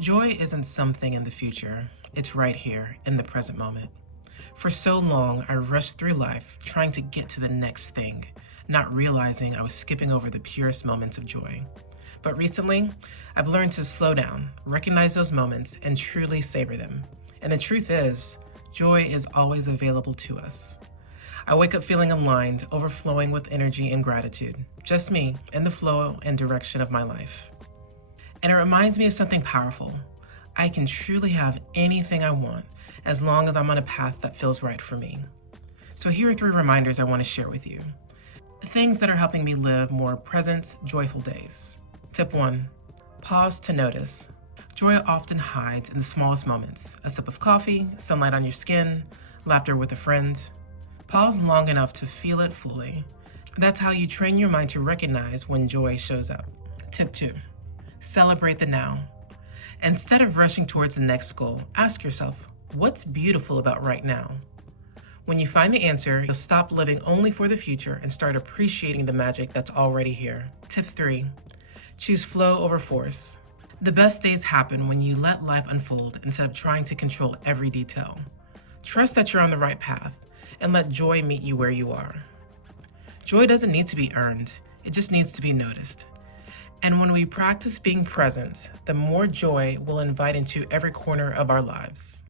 Joy isn't something in the future, it's right here in the present moment. For so long, I rushed through life trying to get to the next thing, not realizing I was skipping over the purest moments of joy. But recently, I've learned to slow down, recognize those moments, and truly savor them. And the truth is, joy is always available to us. I wake up feeling aligned, overflowing with energy and gratitude. Just me and the flow and direction of my life. And it reminds me of something powerful. I can truly have anything I want as long as I'm on a path that feels right for me. So here are 3 reminders I want to share with you. Things that are helping me live more present, joyful days. Tip 1, pause to notice. Joy often hides in the smallest moments. A sip of coffee, sunlight on your skin, laughter with a friend. Pause long enough to feel it fully. That's how you train your mind to recognize when joy shows up. Tip 2, celebrate the now. Instead of rushing towards the next goal, ask yourself, what's beautiful about right now? When you find the answer, you'll stop living only for the future and start appreciating the magic that's already here. Tip 3, choose flow over force. The best days happen when you let life unfold instead of trying to control every detail. Trust that you're on the right path and let joy meet you where you are. Joy doesn't need to be earned, it just needs to be noticed. And when we practice being present, the more joy we'll invite into every corner of our lives.